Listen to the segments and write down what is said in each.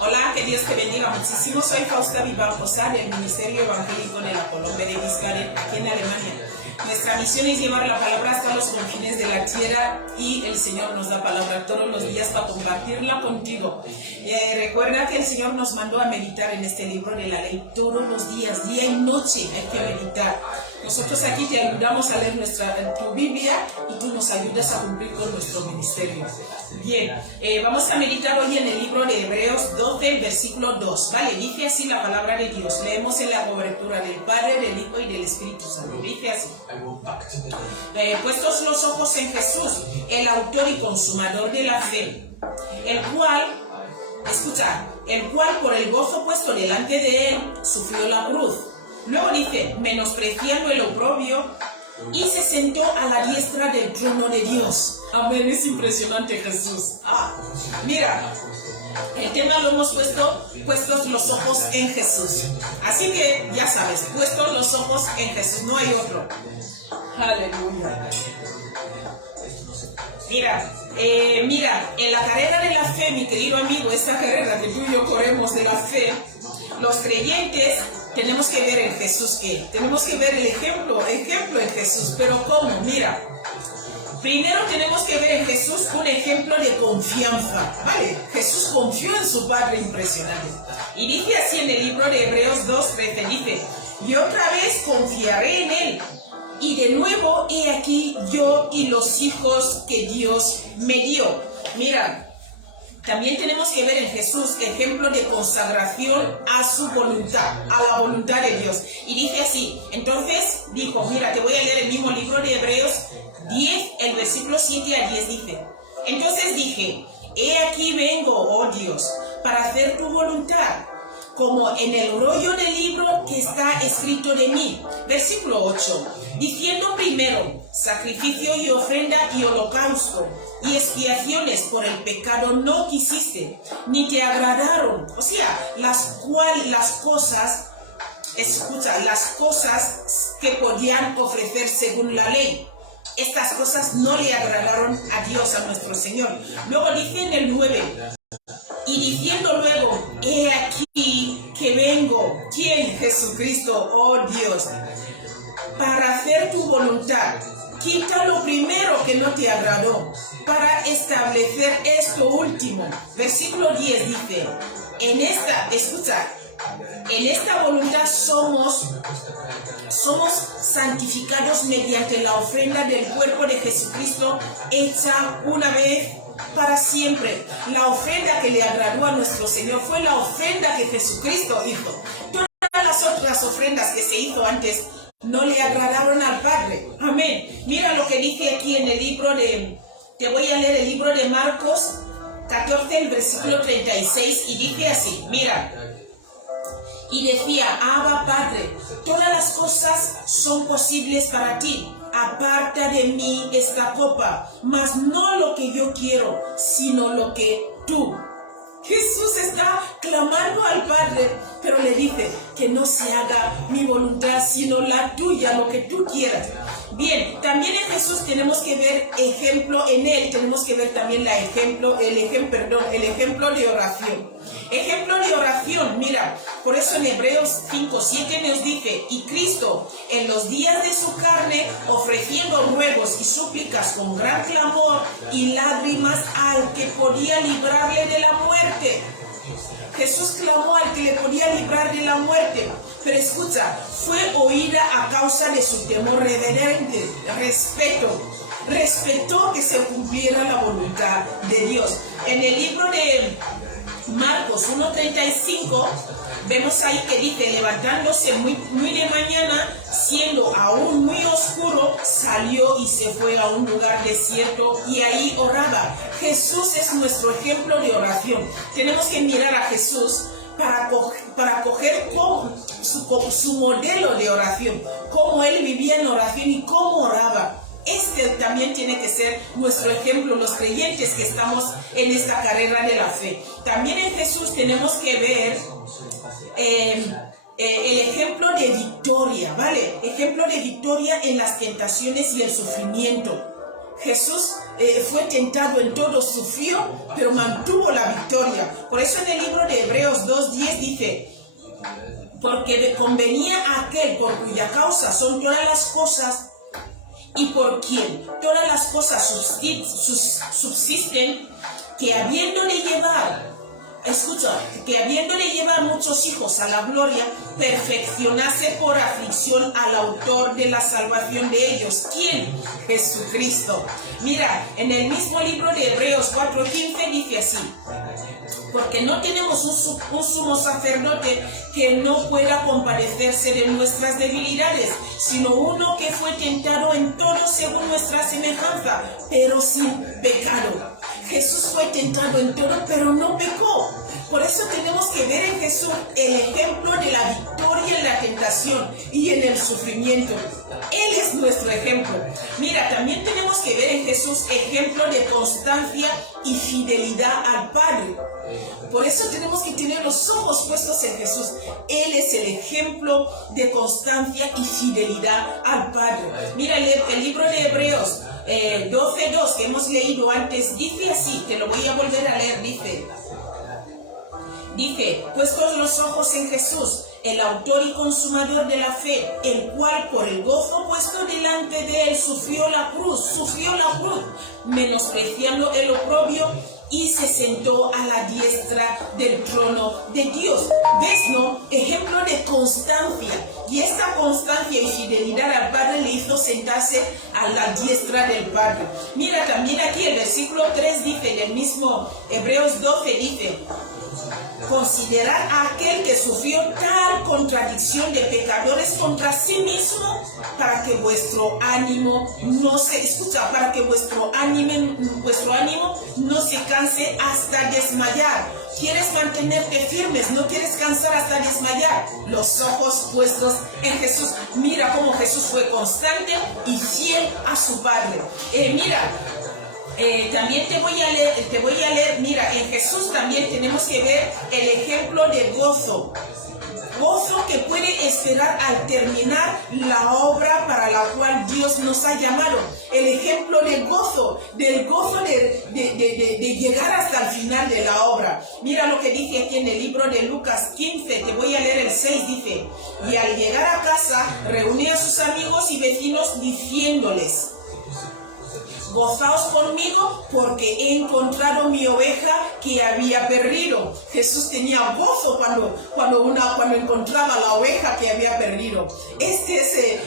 Hola, que Dios te bendiga muchísimo. Soy Fausta Vivancosa del Ministerio Evangélico de la Colombia de Wiesbaden, aquí en Alemania. Nuestra misión es llevar la palabra hasta los confines de la tierra y el Señor nos da palabra todos los días para compartirla contigo. Recuerda que el Señor nos mandó a meditar en este libro de la ley todos los días, día y noche hay que meditar. Nosotros aquí te ayudamos a leer tu Biblia y tú nos ayudas a cumplir con nuestro ministerio. Bien, vamos a meditar hoy en el libro de Hebreos 12, versículo 2, ¿vale? Dice así la palabra de Dios. Leemos en la cobertura del Padre, del Hijo y del Espíritu Santo. Dice así. Puestos los ojos en Jesús, el autor y consumador de la fe, el cual por el gozo puesto delante de él, sufrió la cruz. Luego dice, menospreciando el oprobio, y se sentó a la diestra del trono de Dios. Amén, es impresionante Jesús. Mira, el tema lo hemos puestos los ojos en Jesús. Así que ya sabes, puestos los ojos en Jesús, no hay otro. Aleluya. Mira, en la carrera de la fe, mi querido amigo, esta carrera que tú y yo corremos de la fe, los creyentes tenemos que ver en Jesús ¿qué? Tenemos que ver el ejemplo en Jesús. ¿Pero cómo? Mira, primero tenemos que ver en Jesús un ejemplo de confianza, ¿vale? Jesús confió en su Padre, impresionante. Y dice así en el libro de Hebreos 2:13, dice, y otra vez confiaré en Él. Y de nuevo, he aquí yo y los hijos que Dios me dio. Mira, también tenemos que ver en Jesús ejemplo de consagración a su voluntad, a la voluntad de Dios. Y dice así, entonces dijo, mira, te voy a leer el mismo libro de Hebreos 10, el versículo 7 a 10 dice, entonces dije, he aquí vengo, oh Dios, para hacer tu voluntad, como en el rollo del libro que está escrito de mí. Versículo 8, diciendo primero, sacrificio y ofrenda y holocausto y expiaciones por el pecado no quisiste, ni te agradaron. O sea, las cosas que podían ofrecer según la ley. Estas cosas no le agradaron a Dios, a nuestro Señor. Luego dice en el 9, y diciendo luego, he aquí que vengo. ¿Quién? Jesucristo, oh Dios, para hacer tu voluntad. Quita lo primero que no te agradó, para establecer esto último. Versículo 10 dice, en esta voluntad somos santificados mediante la ofrenda del cuerpo de Jesucristo, hecha una vez para siempre. La ofrenda que le agradó a nuestro Señor fue la ofrenda que Jesucristo hizo. Todas las otras ofrendas que se hizo antes no le agradaron al Padre. Amén. Mira lo que dice aquí en el libro te voy a leer el libro de Marcos 14, el versículo 36, y dice así, mira, y decía, Abba Padre, todas las cosas son posibles para ti. Aparta de mí esta copa, mas no lo que yo quiero, sino lo que tú. Jesús está clamando al Padre, pero le dice que no se haga mi voluntad, sino la tuya, lo que tú quieras. Bien, también en Jesús tenemos que ver ejemplo, en Él tenemos que ver también el ejemplo de oración. Ejemplo de oración, mira, por eso en Hebreos 5:7 nos dice, y Cristo en los días de su carne, ofreciendo ruegos y súplicas con gran clamor y lágrimas al que podía librarle de la muerte. Jesús clamó al que le podía librar de la muerte, pero escucha, fue oída a causa de su temor reverente, respetó que se cumpliera la voluntad de Dios. En el libro de Marcos 1:35 vemos ahí que dice, levantándose muy de mañana, siendo aún muy oscuro, salió y se fue a un lugar desierto y ahí oraba. Jesús es nuestro ejemplo de oración. Tenemos que mirar a Jesús para coger su modelo de oración, cómo él vivía en oración y cómo oraba. Este también tiene que ser nuestro ejemplo, los creyentes que estamos en esta carrera de la fe. También en Jesús tenemos que ver el ejemplo de victoria, ¿vale? Ejemplo de victoria en las tentaciones y el sufrimiento. Jesús fue tentado en todo, sufrió, pero mantuvo la victoria. Por eso en el libro de Hebreos 2:10 dice, porque convenía a aquel por cuya causa son todas las cosas y por quien todas las cosas subsisten, que habiéndole llevar muchos hijos a la gloria, perfeccionase por aflicción al autor de la salvación de ellos. ¿Quién? Jesucristo. Mira, en el mismo libro de Hebreos 4:15 dice así, porque no tenemos un sumo sacerdote que no pueda compadecerse de nuestras debilidades, sino uno que fue tentado en todo según nuestra semejanza, pero sin pecado. Jesús fue tentado en todo, pero no pecó. Por eso tenemos que ver en Jesús el ejemplo de la victoria en la tentación y en el sufrimiento. Él es nuestro ejemplo. Mira, también tenemos que ver en Jesús ejemplo de constancia y fidelidad al Padre. Por eso tenemos que tener los ojos puestos en Jesús. Él es el ejemplo de constancia y fidelidad al Padre. Mira, el libro de Hebreos 12:2 que hemos leído antes, dice así, te lo voy a volver a leer, dice, puestos los ojos en Jesús, el autor y consumador de la fe, el cual por el gozo puesto delante de él sufrió la cruz, menospreciando el oprobio, y se sentó a la diestra del trono de Dios. ¿Ves, no? Ejemplo de constancia. Y esta constancia y fidelidad al Padre le hizo sentarse a la diestra del Padre. Mira, también aquí el versículo 3 dice, en el mismo Hebreos 12 dice, considerad a aquel que sufrió tal contradicción de pecadores contra sí mismo, para que vuestro ánimo no se para que vuestro ánimo no se canse hasta desmayar. ¿Quieres mantenerte firmes? ¿No quieres cansar hasta desmayar? Los ojos puestos en Jesús. Mira cómo Jesús fue constante y fiel a su Padre. También te voy a leer, mira, en Jesús también tenemos que ver el ejemplo de gozo que puede esperar al terminar la obra para la cual Dios nos ha llamado. El ejemplo del gozo de llegar hasta el final de la obra. Mira lo que dice aquí en el libro de Lucas 15, te voy a leer el 6, dice, y al llegar a casa reunía a sus amigos y vecinos diciéndoles, gozaos conmigo porque he encontrado mi oveja que había perdido. Jesús tenía gozo cuando encontraba la oveja que había perdido. Este es el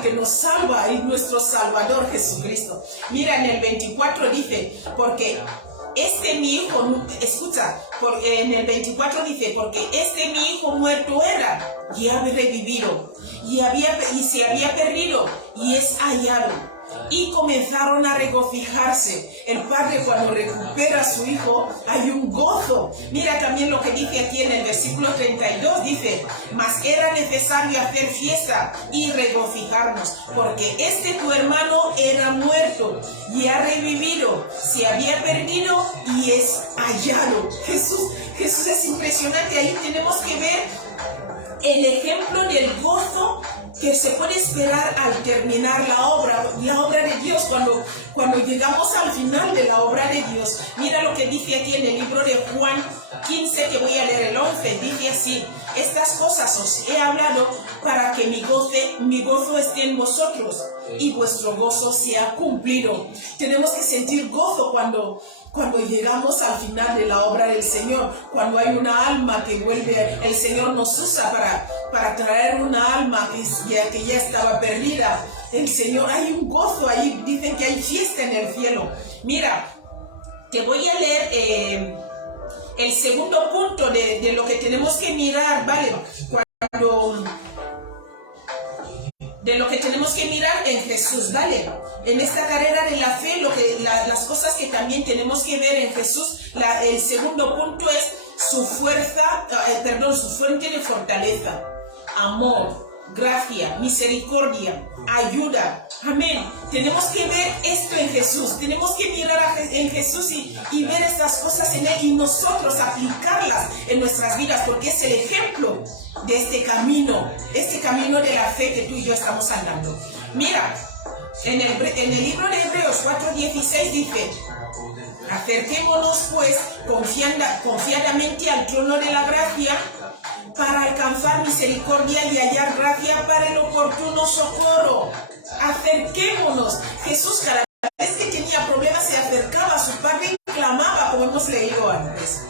que nos salva y nuestro Salvador Jesucristo. Mira, en el 24 dice, porque mi hijo, en el 24 dice, porque mi hijo muerto era y ha revivido y se había perdido y es hallado. Y comenzaron a regocijarse. El padre, cuando recupera a su hijo, hay un gozo. Mira también lo que dice aquí en el versículo 32, dice, mas era necesario hacer fiesta y regocijarnos, porque tu hermano era muerto y ha revivido, se había perdido y es hallado. Jesús es impresionante. Ahí tenemos que ver el ejemplo del gozo que se puede esperar al terminar la obra de Dios, cuando llegamos al final de la obra de Dios. Mira lo que dice aquí en el libro de Juan 15, que voy a leer el 11, dice así, estas cosas os he hablado para que mi gozo esté en vosotros y vuestro gozo sea cumplido. Tenemos que sentir gozo cuando llegamos al final de la obra del Señor, cuando hay una alma que vuelve, el Señor nos usa para traer una alma que ya estaba perdida. El Señor, hay un gozo ahí, dicen que hay fiesta en el cielo. Mira, te voy a leer el segundo punto de lo que tenemos que mirar, ¿vale? De lo que tenemos que mirar en Jesús, ¿vale? En esta carrera de la fe, las cosas que también tenemos que ver en Jesús, el segundo punto es su fuente de fortaleza, amor, gracia, misericordia, ayuda. Amén. Tenemos que ver esto en Jesús. Tenemos que mirar en Jesús y ver estas cosas en Él y nosotros aplicarlas en nuestras vidas, porque es el ejemplo de este camino de la fe que tú y yo estamos andando. Mira, En el libro de Hebreos 4:16 dice: acerquémonos pues confiadamente al trono de la gracia para alcanzar misericordia y hallar gracia para el oportuno socorro. Acerquémonos. Jesús, cada vez que tenía problemas, se acercaba a su Padre y clamaba, como hemos leído antes.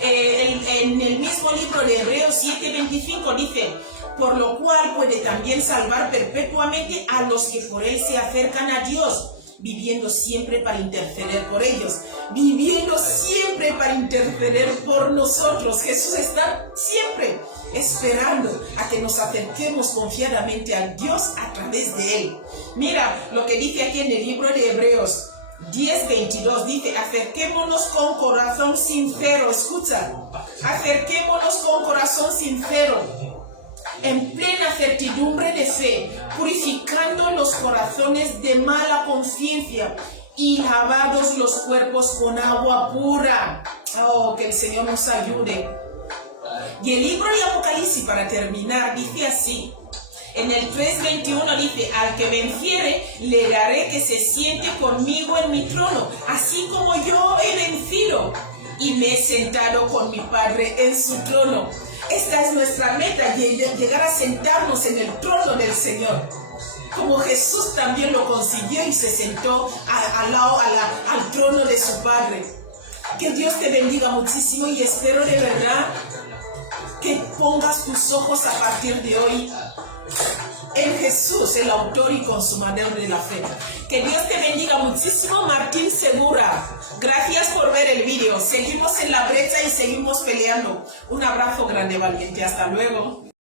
En el mismo libro de Hebreos 7:25 dice: por lo cual puede también salvar perpetuamente a los que por él se acercan a Dios, viviendo siempre para interceder por ellos, viviendo siempre para interceder por nosotros. Jesús está siempre esperando a que nos acerquemos confiadamente a Dios a través de él. Mira lo que dice aquí en el libro de Hebreos 10:22, dice: acerquémonos con corazón sincero. Escucha, acerquémonos con corazón sincero, en plena certidumbre de fe, purificando los corazones de mala conciencia y lavados los cuerpos con agua pura. Oh, que el Señor nos ayude. Y el libro de Apocalipsis, para terminar, dice así. En el 3:21 dice: al que venciere, le daré que se siente conmigo en mi trono, así como yo he vencido y me he sentado con mi Padre en su trono. Esta es nuestra meta, llegar a sentarnos en el trono del Señor, como Jesús también lo consiguió y se sentó al trono de su Padre. Que Dios te bendiga muchísimo y espero de verdad que pongas tus ojos a partir de hoy en Jesús, el autor y consumador de la fe. Que Dios te bendiga muchísimo. Martín Segura, gracias por ver el vídeo. Seguimos en la brecha y seguimos peleando. Un abrazo grande, valiente. Hasta luego.